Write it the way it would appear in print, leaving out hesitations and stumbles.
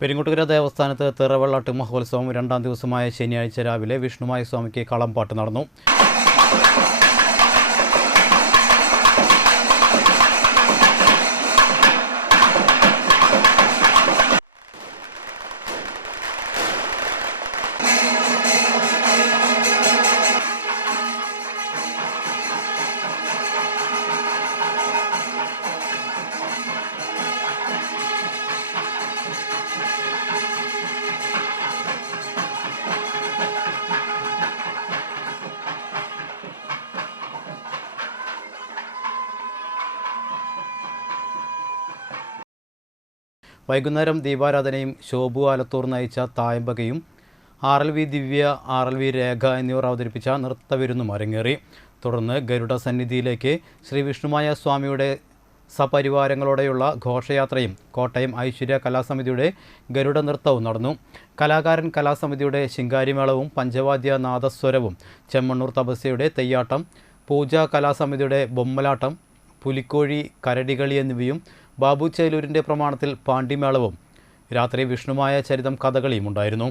പെരിങ്ങോട്ടുകര ദേവസ്ഥാനത്ത് തിറവെള്ളാട്ട് മഹോത്സവം രണ്ടാം ദിവസമായ ശനിയാഴ്ച രാവിലെ വിഷ്ണുമായ സ്വാമിക്ക് കളംപാട്ട് നടന്നു. വൈകുന്നേരം ദീപാരാധനയും ശോഭു ആലത്തൂർ നയിച്ച തായമ്പകയും RLV ദിവ്യ, RLV രേഖ എന്നിവർ അവതരിപ്പിച്ച നൃത്തവിരുന്നും അരങ്ങേറി. തുടർന്ന് ഗരുഡ സന്നിധിയിലേക്ക് ശ്രീ വിഷ്ണുമായ സ്വാമിയുടെ സപരിവാരങ്ങളോടെയുള്ള ഘോഷയാത്രയും കോട്ടയം ഐശ്വര്യ കലാസമിതിയുടെ ഗരുഡ നൃത്തവും നടന്നു. കലാകാരൻ കലാസമിതിയുടെ ശിങ്കാരിമേളവും പഞ്ചവാദ്യ നാദസ്വരവും, ചെമ്മണ്ണൂർ തപസ്യയുടെ തെയ്യാട്ടം, പൂജാ കലാസമിതിയുടെ ബൊമ്മലാട്ടം, പുലിക്കോഴി, കരടികളി എന്നിവയും ബാബു ചേലൂരിൻ്റെ പ്രമാണത്തിൽ പാണ്ടിമേളവും രാത്രി വിഷ്ണുമായ ചരിതം കഥകളിയും ഉണ്ടായിരുന്നു.